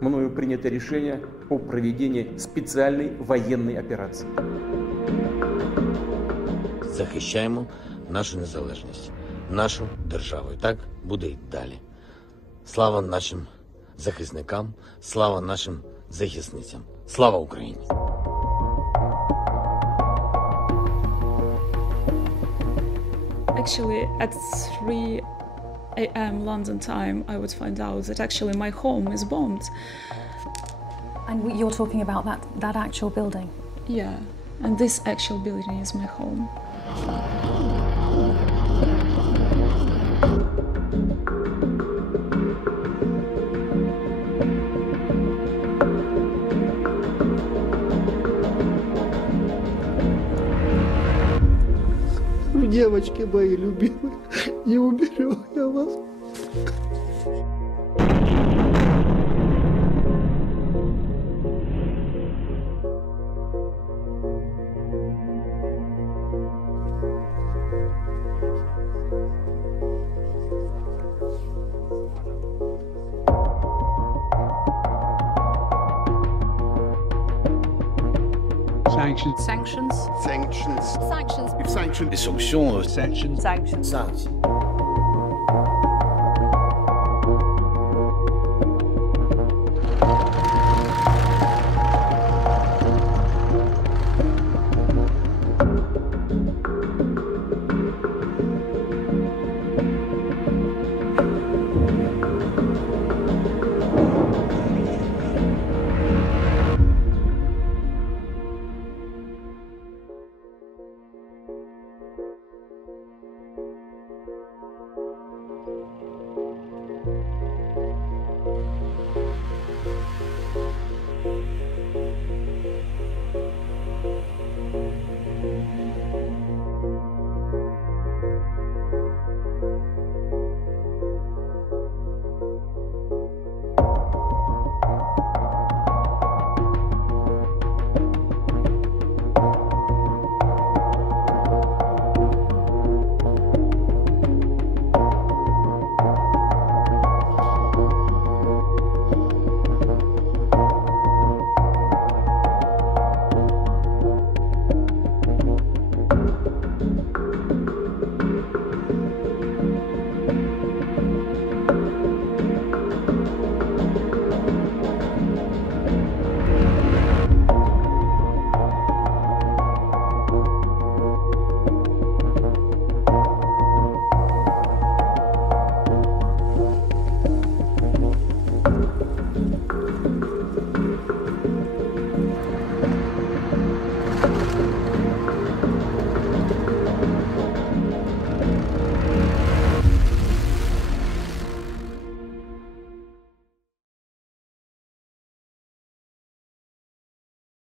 мною принято решение о проведении специальной военной операции. Захищаємо нашу незалежність, нашу державу. І так буде і далі. Слава нашим захисникам, слава нашим захисницям. Слава Україні! Actually, at 3 a.m. London time, I would find out that actually my home is bombed. And you're talking about that actual building? Yeah, and this actual building is my home. Девочки мои любимые, не уберу я вас. Sanctions. Sanctions. Sanctions. Sanctions. Sanctions. Sanctions. Les sanctions. Sanctions. Sanctions. Sanctions.